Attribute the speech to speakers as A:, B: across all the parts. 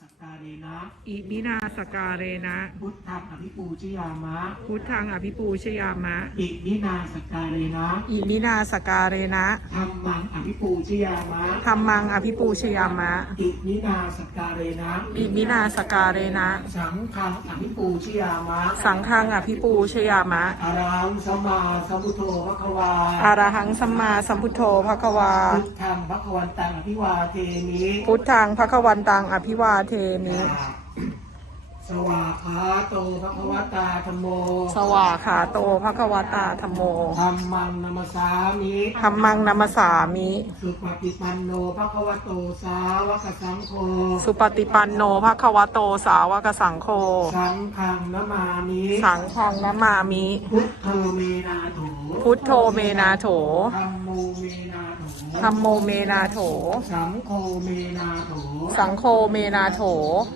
A: สกการเรนะ
B: อิมินาสการเรนะ
A: พุทธังอภิปูชยามะ
B: พุทธังอภิปูชยามะ
A: อิมินาสกการเรนะ
B: อิมินาสการเรนะ
A: ธรรมังอภิปูชยามะ
B: ธรรมังอภิปูชยามะ
A: อิมินาสกการเรนะ
B: อิมินาสการเรนะ
A: สังฆังอภิปูชยามะ
B: สังฆังอภิปูชยามะ
A: อรหังสมมาสัมพุทโธพระควา
B: อารหังสัมมาสัมพุทโธภควา
A: พุทธังพระควันตังอภิวาเทมิ
B: พุทธังภควันตังอภิวาเทมิ
A: สวาขาโตพระควตาธรรมโม
B: สวาขาโตภควตาธรรมโม
A: ธรรมังนัมสสามิ
B: ธรรมังนัมสามิ
A: สุปฏิปันโนพระควโตสาวกสังโฆ
B: สุปฏิปันโนภควโตสาวกสังโฆ
A: สังฆังนามามิ
B: สังฆังนามามิ
A: พุทโธเมนาโถ
B: พุทโธเมนาโถ
A: ธรรมโมเมนาโถ
B: ธรรมโมเมนาโถ
A: สังโฆเมนาโถ
B: สังโฆเมนาโถ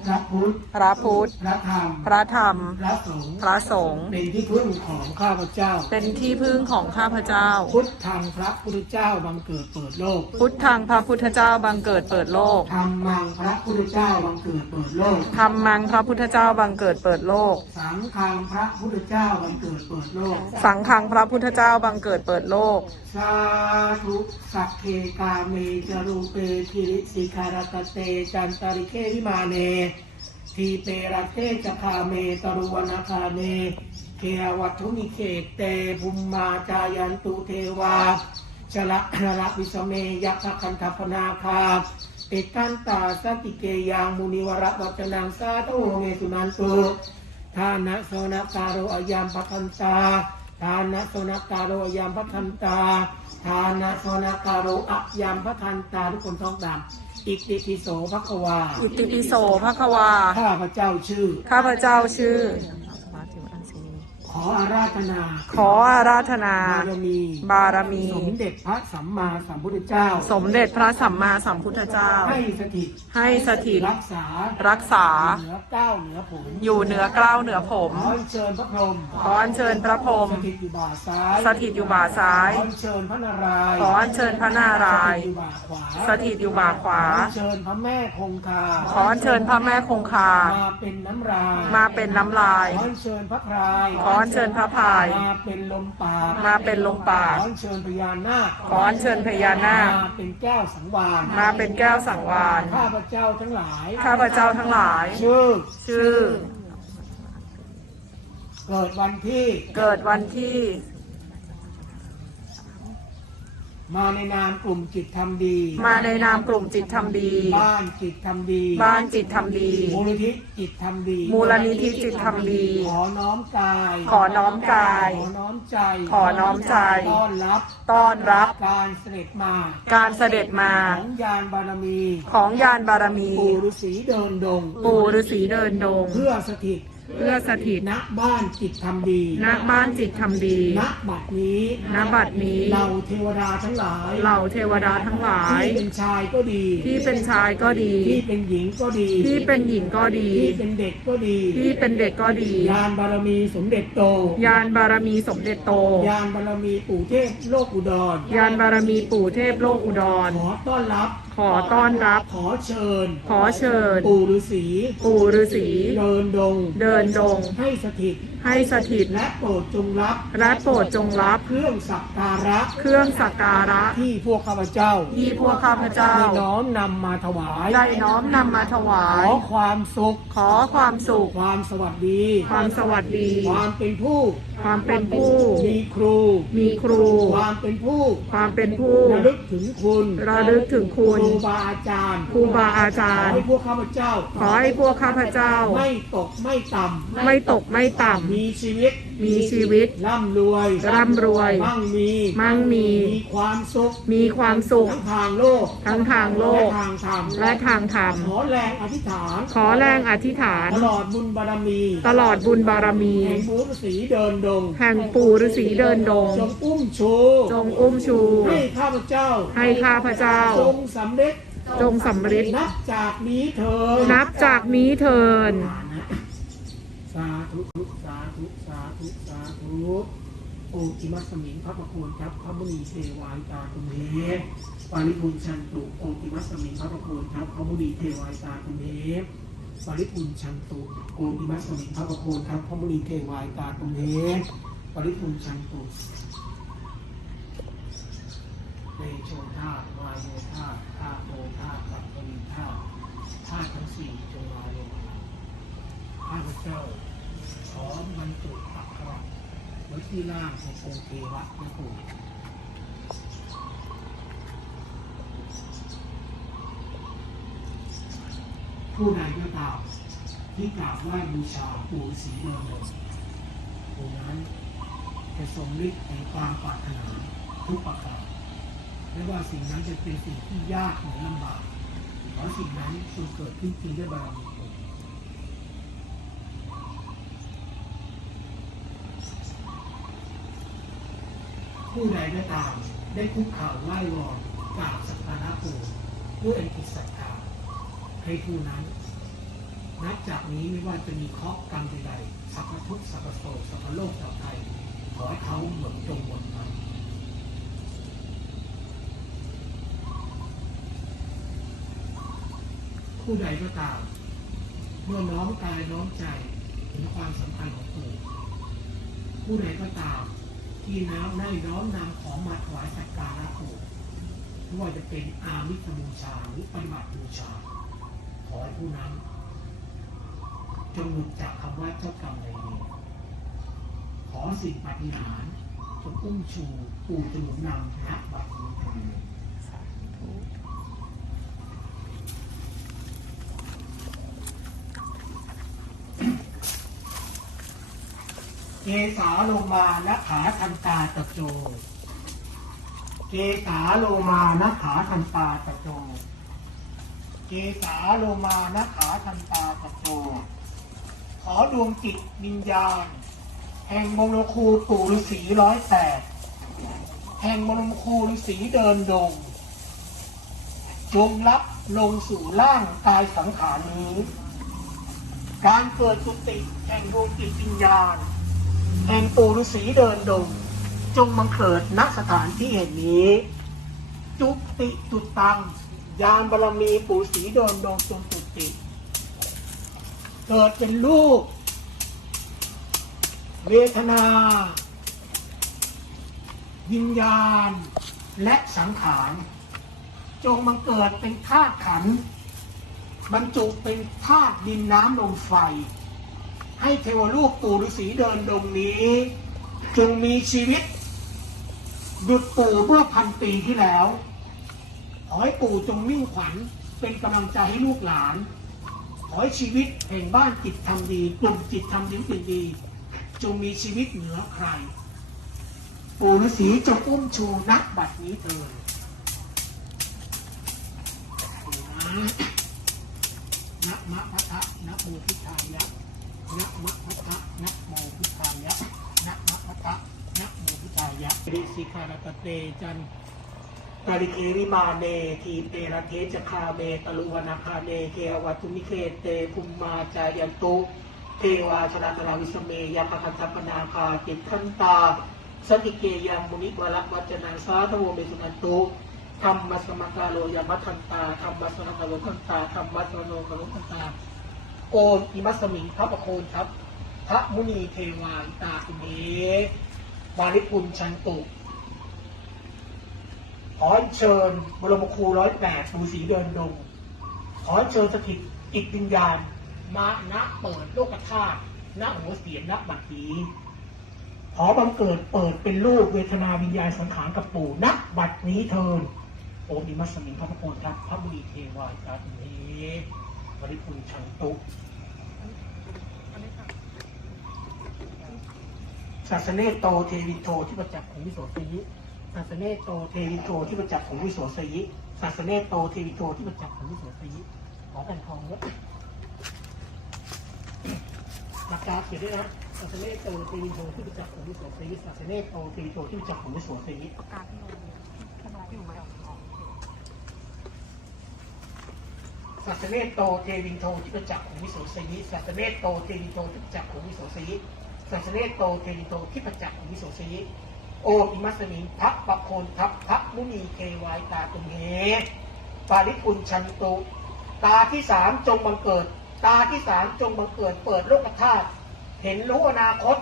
A: พระพุทธ
B: พระพุทธ
A: พระธรรม
B: พระธรรม
A: พระสงฆ์
B: พระสงฆ์
A: เป็นที่พึ่งของข้าพเจ้า
B: เป็นที่พึ่งของข้าพเจ้า
A: พุทธังพระพุทธเจ้าบังเกิดเปิดโลก
B: พุทธังพระพุทธเจ้าบังเกิดเปิดโลก
A: ธรรมังพระพุทธเจ้าบังเกิดเปิดโลก
B: ธรรมังพระพุทธเจ้าบังเกิดเปิดโลก
A: สังฆังพระพุทธเจ้าบังเกิดเปิดโลก
B: สังฆังพระพุทธเจ้าบังเกิดเปิดโลก
A: สาธุสัพเพกาเมจรูเปกิริสิคารตเตจันตริเควิมาเน ทีเปรเตจคาเมตรุวนาคาเนเคหวัตุมิเขตเตภุมมาจายันตุเทวาชละชละวิสเมยักคันธปนาคาเอกันตาสติเกยังมุนิวระวัจนังสาธุเมสุนันตุทานะโสนกาโรอายามปะคันตาทานะโสนกาโรอายามปะคันตาทานะโสนกาโรอายามปะคันตาทุกคนท้องดำ อิติปิโสภควา
B: อิติปิโสภควา
A: ข้าพเจ้าชื่อ
B: ข้าพเจ้าชื่อ
A: ขออาราธนา
B: ขออาราธนา
A: บารมี
B: บารมี
A: สมเด็จพระสัมมาสัมพุทธเจ้า
B: สมเด็จพระสัมมาสัมพุทธเจ้า
A: ให้สถิต
B: ให้สถิต
A: รักษา
B: รักษา
A: เหนือเก้าวเหนือผม
B: อยู่เหนือเกล้าวเหนือผม
A: ขออัญเชิญพระพรหม
B: ขออัญเชิญพระพรหม
A: สถิตอยู่บ่าซ้าย
B: สถิตอยู่บ่าซ้าย
A: ขออัญเชิญพระนารายณ์
B: ขออัญเชิญพระนารายณ์
A: สถิตอยู่บ่าขวา
B: สถิตอยู่บ่าขวา
A: ขออัญเชิญพระแม่คงคา
B: ขออัญเชิญพระแม่คงคา
A: มาเป็นน้ำลาย
B: มาเป็นน้ำลาย
A: ขออัญเชิญพระพราย
B: ขออัญเชิญพระพาย
A: มาเป็นลมปาก
B: มาเป็นลมปาก
A: ขออัญเชิญพญานาค
B: ขออัญเชิญพญานาค
A: มาเป็นแก้วสังวาน
B: มาเป็นแก้วสังวาน
A: ข้าพเจ้าทั้งหลาย
B: ข้าพเจ้าทั้งหลาย
A: ชื่อ
B: ชื่อ
A: เกิดวันที่
B: เกิดวันที่
A: มาในนามกลุ่มจิตทำดี
B: มาในนามกลุ่มจิตทำดี
A: บ้านจิตทำดี
B: บ้านจิตทำดี
A: มูลนิธิจิตทำดี
B: มูลนิธิจิตทำดี
A: ขอน้อมกาย
B: ขอน้อมกาย
A: ขอน้อมใจ
B: ขอน้อมใจ
A: ต้อนรับ
B: ต้อนรับ
A: การเสด็จมา
B: การเสด็จมา
A: ของยานบารมี
B: ของยานบารมี
A: ปู่ฤาษีเดินดง
B: ปู่ฤาษีเดินดง
A: เพื่อสถิต
B: เพื่อสถิต
A: ณบ้านจิตทำดี
B: ณบ้านจิตทำดี
A: ณบัดนี้
B: ณบัดนี้
A: เราเทวดาทั้งหลาย
B: เหล่าเทวดาทั้งหลาย
A: ที่เป็นชายก็ดี
B: ที่เป็นชายก็ดี
A: ที่เป็นหญิงก็ดี
B: ที่เป็นหญิงก็ดี
A: ที่เป็นเด็กก็ดี
B: ที่เป็นเด็กก็ดี
A: ยานบารมีสมเด็จโต
B: ยานบารมีสมเด็จโต
A: ยานบารมีปู่เทพโลกอุดร
B: ยานบารมีปู่เทพโลกอุดร
A: ขอต้อนรับ
B: ข อต้อนรับ
A: ขอเชิญ
B: ขอเชิญ
A: ปู่ฤาษี
B: ปู่ฤาษี
A: เดินดง
B: เดินดง
A: ให้สถิต
B: ให้สถิต
A: และโปรดจงรับ
B: และโปรดจงรับ
A: เครื่องสักการะ
B: เครื่องสักการะ
A: ที่พวกข้าพเจ้า
B: ที่พวกข้าพเจ้า
A: ได้น้อมนำมาถวาย
B: ได้น้อมนำมาถวา
A: ข
B: ย
A: อความสุข
B: ขอความสุข
A: ความสวัสดี
B: ความสวัสดี
A: ความเป็นผู้
B: ความเป็นผู้
A: มีครู
B: มีครู
A: ความเป็นผู้
B: ความเป็นผู้
A: ระลึกถึงคุณ
B: ระลึกถึงคุณ
A: ครูบาอาจารย์
B: ครูบาอาจา
A: ขอ
B: รย์
A: ให้พวกข้าพเจ้า
B: ขอให้พวกข้าพเจ้า
A: ไม่ตกไม่ต่ำ
B: ไม่ตกไม่ต่
A: มีชีวิตำ
B: มีชีวิต
A: ร่ำรวย
B: ร่ำรวย
A: มั่งมี
B: มั่งมี
A: มีความสุข
B: มีความสุข
A: ทั้งทางโลก
B: ทั้งทางโลก
A: และทางธรรม
B: และทางธรรม
A: ขอแรงอธิษฐาน
B: ขอแรงอธิษฐาน
A: ตลอดบุญบารมี
B: ตลอดบุญบารมี
A: แห่งบุญสีเดินดง
B: แห่งปู่ฤาษีเดินดง
A: จงอุ้มชู
B: จงอุ้มชู
A: ให้ข้าพเจ้า
B: ให้ข้าพเจ้า
A: จงสำเร็จ
B: จงสำเร็จ
A: นับจากนี้เถิด
B: นับจากนี้เทิน
A: สาธุสาธุสาธุสาธุโอจิมัสมิงพระประโคนครับพระมุนีเทวายตาตุเมปาริพุนชันตุโอติมัสสมิงพระประโคนครับพระมุนีเทวายตาตุเมฟปาริพุนชันตุโอติมัสสมิงพระประโคนครับพระมุนีเทวายตาตุเมฟปาริพุนชันตุเตโชธาตุวายโยธาตุธาโมธาตุปัตตนีธาตุธาตุทั้งสี่จงมาลงมา ข้าพเจ้าขอบรรจุอักขระไว้ที่ล่างขององค์เทวะนะปู่ผู้ใดก็ตามที่กราบไหว้บูชาปู่ศรีเดิมเลยผู้นั้นจะทรงฤทธิ์ในความปรารถนาทุกประการไม่ว่าสิ่งนั้นจะเป็นสิ่งที่ยากหรือลำบากขอสิ่งนั้นจงเกิดขึ้นจริงด้วยบารมีปู่ ผู้ใดก็ตาม ได้คุกเข่าไหว้วอนกราบสักการะปู่ด้วยอันกิจศรัทธาให้ผู้นั้น นับจากนี้ไม่ว่าจะมีเคราะห์กรรมใดๆสัพพทุกสัพพโศกสัพพโลกสัพไทยขอให้เขาหมดจงหมดไปผู้ใดก็ตาม เมื่อน้อมกายน้อมใจถึงความสำคัญของปู่ผู้ใดก็ตาม ที่น้ำได้น้อมนำของมาถวายสักการะปู่ไม่ว่าจะเป็นอามิสบูชาหรือปฏิบัติบูชา ขอให้ผู้นั้นจงหลุดจากคำว่าเจ้ากรรมนายเวรขอสิ่งปฏิหารจงอุ้มชูปู่จงหนุนนำณบัดนี้เถิด สาโลมานะขาทันตาตะโจ เกสาโลมานะขาทันตาตะโจ เกสาโลมานะขาทันตาตะโจ ขอดวงจิตวิญญาณ แห่งมงคคูปู่ฤาษีร้อยแปดแห่งมงคคูฤาษีเดินดง จงรับลงสู่ร่างกายสังขารนี้ การเกิดสุติแห่งดวงจิตวิญญาณ แห่งปู่ฤาษีเดินดง จงบังเกิดณสถานที่แห่งนี้ จุติจุดตัง ยานบารมีปู่ศรีเดินดงจงจุติ เกิดเป็นลูก เวทนา วิญญาณ และสังขารจงบังเกิดเป็นธาตุขัน บรรจุเป็นธาตุดินน้ำลมไฟ ให้เทวรูปปู่ฤาษีเดินดงนี้จงมีชีวิตดุดปู่เมื่อพันปีที่แล้ว ขอให้ปู่จงมิ่งขวัญเป็นกำลังใจให้ลูกหลาน ขอให้ชีวิตแห่งบ้านจิตทำดีกลุ่มจิตทำดีเป็นดี จงมีชีวิตเหนือใคร ปู่ฤาษีจงอุ้มชูนักบัดนี้เถิดนะมะพะทะนะโมพิทายะ นะมะพะทะนะโมพิทายะนะมะพะทะนะโมพิทายะริสิคารตเตจันกาลิเคริมาเนทีเตระเทจคาเมตลุวนาคาเนเทววัตุมิเคเตภุมมาจายันตุเทวาชนะตราวิสเมยาปคันธปนาคาจิตทันตาสติเกยังมุนิวรวัจนาสาธโวเมสุนันตุธรรมสมกาโลยามัทันตาธรรมสมกาโลทันตาธรรมสมโนกาโลทันตา โอมอิมัสมิงพระประโคนครับ พระมุนีเทวาอิตาอิเมวาริปุญชันตุขอเชิญบรมครูร้อยแปดปูสีเดินดง ขอเชิญสถิตจิตวิญญาณ มาณเปิดโลกธาตุณหัวเสียนณบัดนี้ ขอบังเกิดเปิดเป็นรูปเวทนาวิญญาณสังขารกับปู่ณบัดนี้เทินโอมิมัสมิงพระพระโคนครับพระบุรีเทวาจาตุเน บริคุณชังตุศาสเนโตเทวิโตที่ประจักษ์ของวิโสสีศาสเนโตเทวิโตที่ประจักษ์ของวิโสสีศาสเนโตเทวิโตที่ประจักษ์ของวิโสสีขอแผ่นทองเยอะปากกาเขียนด้วยนะศาสเนโตเทวิโตที่ประจักษ์ของวิโสสีศาสเนโตเทวิโตที่ประจักษ์ของวิโสสี
B: การที่เราที่น้องอยู่ไหม
A: ศาสเนโตเทวินโทที่ประจักษ์ของวิโสสีศาสเนโตเทวินโทที่ประจักษ์ของวิโสสีศาสเนโตเทวินโทที่ประจักษ์ของวิโสสีโออิมัสมิงพักปะโคนทัพพักมุนีเควายตาตุมเหปาริปุญชันตุ ตาที่สามจงบังเกิด ตาที่สามจงบังเกิด เปิดโลกธาตุเห็นรู้อนาคต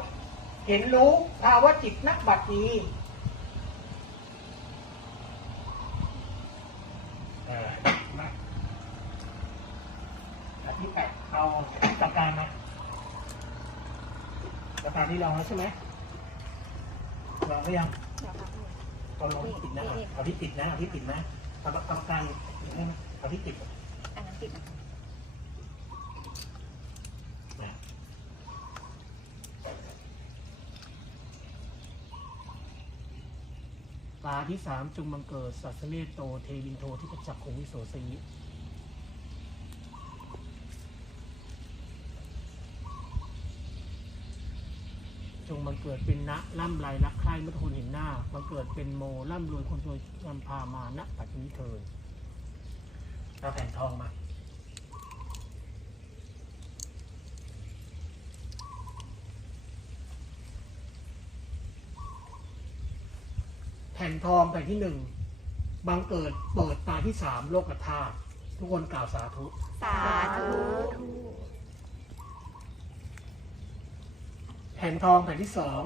A: เห็นรู้ภาวะจิตนักบัดนี้เออมาอัน ที่แปดเอาปากกามาปากกาที่ลองแล้วใช่ไหมลองหรือยังเอาลองที่ติดนะเอาที่ติดนะเอาที่ติดนะเอาปากกาเอาที่ติด
C: อันนั้นติดนะคะ
A: ตาที่สามจุงบังเกิดสัสเมโตเทวินโทที่ประจักษ์คงวิโสสี จงบังเกิดเป็นณล่ำไรรักใคร่เมื่อทุกคนเห็นหน้าบังเกิดเป็นโมล่ำรวยคนรวยนำพามาณปัจจุบันเทินเราแผ่นทองมาแผ่นทองแผ่นที่หนึ่งบังเกิดเปิดตาที่สามโลกธาตุทุกคนกล่าวสาธุ
C: สาธุ
A: แผ่นทองแผ่นที่สอง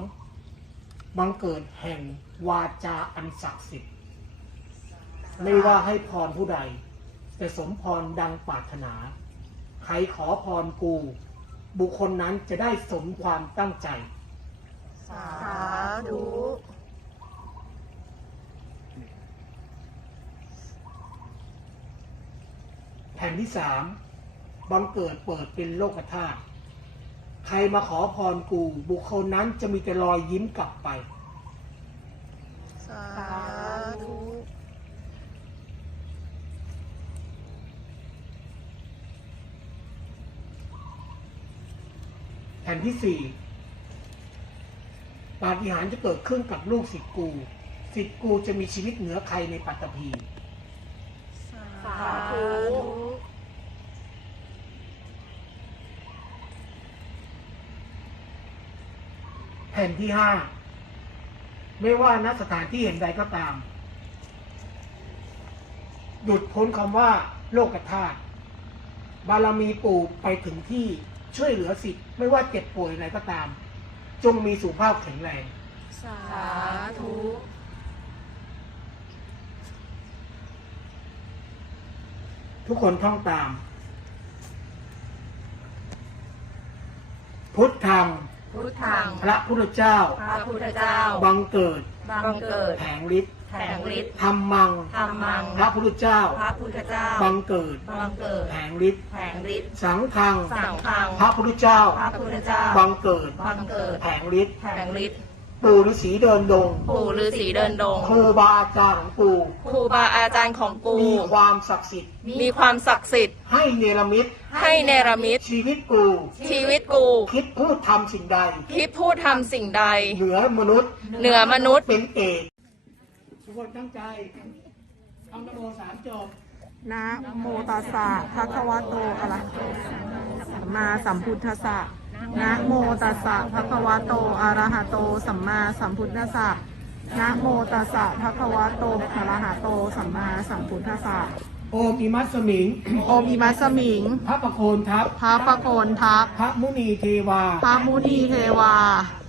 A: บังเกิดแห่งวาจาอันศักดิ์สิทธิ์ ไม่ว่าให้พรผู้ใด แต่สมพรดังปรารถนา ใครขอพรกู บุคคลนั้นจะได้สมความตั้งใจ
C: สาธุ
A: แผ่นที่สามบังเกิดเปิดเป็นโลกธาตุใค รมาขอพรกู บุคคลนั้นจะมีแต่รอยยิ้มกลับไป
C: สาธุ
A: แผ่นที่สี่ปาฏิหาริย์จะเกิดขึ้นกับลูกศิษย์กู ศิษย์กูจะมีชีวิตเหนือใครในปัตตภี
C: สาธุ
A: แผ่นที่ห้าไม่ว่าณสถานที่แห่งใดก็ตาม หยุดพ้นคำว่าโลกธาตุบารมีปู่ไปถึงที่ช่วยเหลือสิทธิ์ไม่ว่าเจ็บป่วยอะไรก็ตาม จงมีสุขภาพแข็งแรง
C: สาธุ
A: ทุกคนท่องตาม พุทธัง
C: พุทธัง
A: พระพุทธเจ้า
C: พระพุทธเจ้า
A: บังเกิด
C: บังเกิด
A: แผงฤทธิ์
C: แผงฤทธิ์
A: ธรรมัง
C: ธรรมัง
A: พระพุทธเจ้า
C: พระพุทธเจ้า
A: บังเกิด
C: บังเกิด
A: แผงฤทธิ์
C: แผงฤทธิ์
A: สังฆัง
C: สังฆัง
A: พระพุทธเจ้า
C: พระพุทธเจ้า
A: บังเกิด
C: บังเกิด
A: แผงฤทธิ์
C: แผงฤทธิ์
A: ปู่ฤาษีเดินดง
C: ปู่ฤาษีเดินดง
A: ครูบาอาจารย์ของปู่
C: ครูบาอาจารย์ของกู
A: มีความศักดิ์สิทธิ์
C: มีความศักดิ์สิทธิ์
A: ให้เนรมิต
C: ให้เนรมิต
A: ชีวิตกู
C: ชีวิตกู
A: คิดพูดทำสิ่งใด
C: คิดพูดทำสิ่งใด
A: เหนือมนุษย์
C: เหนือมนุษย์
A: เป็นเอกทุกคนตั้งใจท่องนโมสามจบ
B: นะโมตัสสะภะคะวะโตอะระหะโตสัมมาสัมพุทธัสสะ นะโมตัสสะภะคะวะโตอะระหะโต สัมมาสัมพุทธัสสะนะโมตัสสะภะคะวะโตอะระหะโต สัมมาสัมพุทธัสสะ
A: โอมอิมัสมิง
B: โอมอิมัสมิง
A: พระประโคนทัพ
B: พระประโคนทัพ
A: พระมุนีเทวา
B: พระมุนีเทวา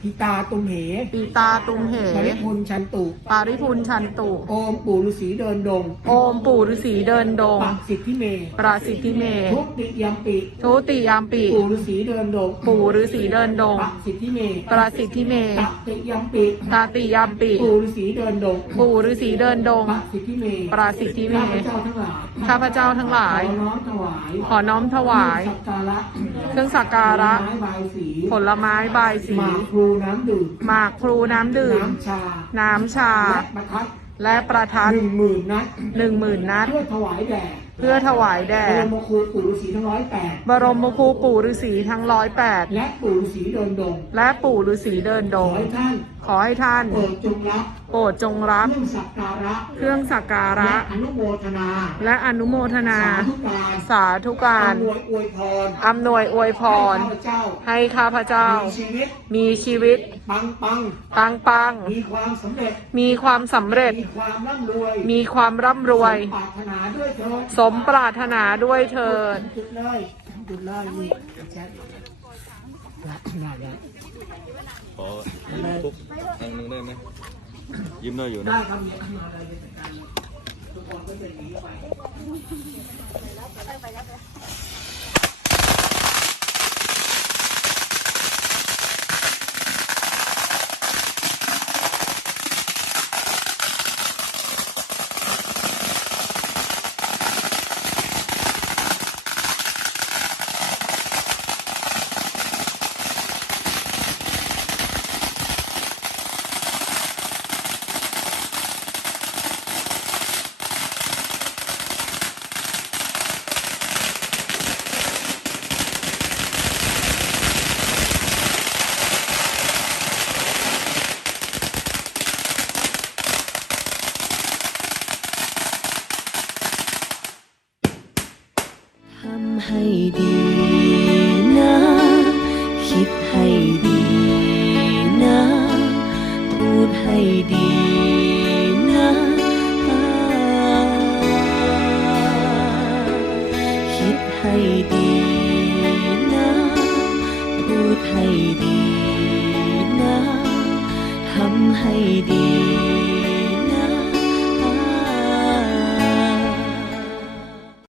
A: พิตาตุมเห
B: ปีตาตุมเห
A: ปริพุนชันตุ
B: ปาริพุนชันตุ
A: โอมปู่ฤาษีเดินดง
B: โอมปู่ฤาษีเดินดง
A: ปักสิทธิเม
B: ประสิทธิเม
A: ทุติยมปิ
B: ทุติยามปี
A: ปู่ฤาษีเดินดง
B: ปู่ฤาษีเดินดง
A: ปักสิทธิเม
B: ประสิทธิเม
A: ตติยมปิ
B: ตาติยามปี
A: ปู่ฤาษีเดินดง
B: ปู่ฤาษีเดินดง
A: ปักสิทธิเม
B: ประสิทธิเม
A: ข้าพเจ้าทั้งหลาย
B: ข้าพเจ้าทั้งหลาย
A: ขอน้อมถวาย
B: ขอน้อมถวาย
A: สักการะ
B: เครื่องสักการะ
A: ไม้ใบายสี
B: ผลไม้บายสี
A: หมากพลูน้ำดื่ม
B: หมากพลูน้ำดื่ม
A: น้ำชา
B: น้ำชา
A: และประทัด
B: และประทัด
A: หนึ่งหมื่นนัด
B: หนึ่งหมื่นนัด
A: เพื่อถวายแด่
B: เพื่อถวายแด่
A: บรมครูปู่ฤาษีทั้งร้อยแปด
B: บรมครูปู่ฤาษีทั้งร้อยแปด
A: และปู่ฤาษีเดินดง
B: และปู่ฤาษีเดินด
A: ของให้ท่าน
B: ขอให้ท่าน
A: โปรดจงรับ
B: โปรดจงรับ
A: เครื่องสักการะ
B: เครื่องสักการะ
A: และอนุโมทนา
B: และอนุโมทนา
A: สาธุการ
B: สาธุการ
A: อำนวยอวยพร
B: อำนวยอวยพร
A: ให้ข้าพเจ้า
B: ให้ข้าพเจ้า
A: มีชีวิต
B: มีชีวิต
A: ปังปัง
B: ปังปัง
A: มีความสำเร็จ
B: มีความสำเร็จ
A: มีความร่ำรวย
B: มีความร่ำรวย
A: ปรารถนาด้วยเถิด
B: สมมปรารถนาด้วยเถิด
A: จุดเลยจุดเลยนี่แจ๊คละได้แล้ว
D: ขอยิ้มทุกครั้งหนึ่งได้ไหมยิ้มหน่อยอยู่นะ
A: ได้ครับเนี่ยมาเลยจัดการทุกคนก็จะหนีไปำ
E: ให้ดีนะ คิดให้ดีนะ พูดให้ดีนะคิดให้ดีนะ พูดให้ดีนะ ทำให้ดี